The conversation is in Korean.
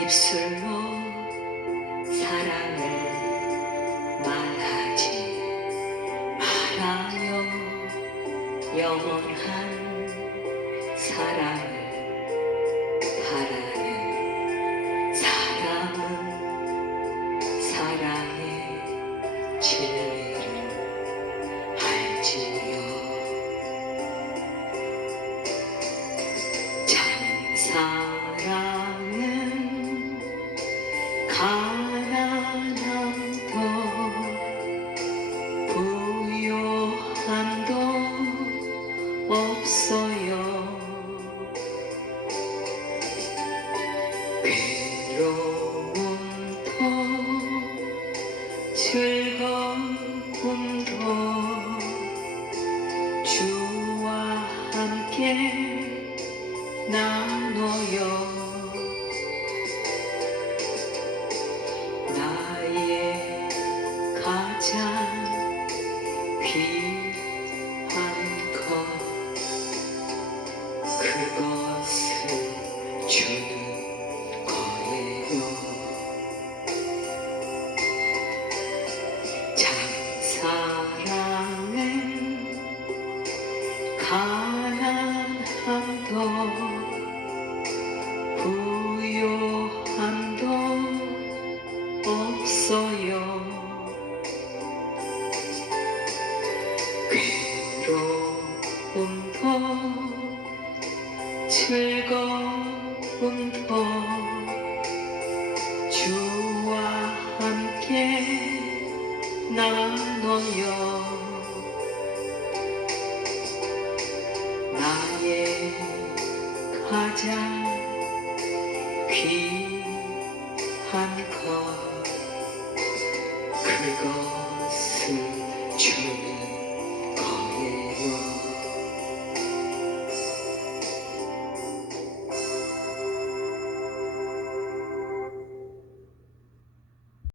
입술로 사랑을 말하지 말아요. 영원한 사랑을 바라는 사람은 사랑의 지는 없어요. 괴로움도 즐거움도 주와 함께 나눠요 사랑은 가난함도 부요함도 없어요. 괴로움도 즐거움도 주와 함께 나 나의 가장 귀한 것.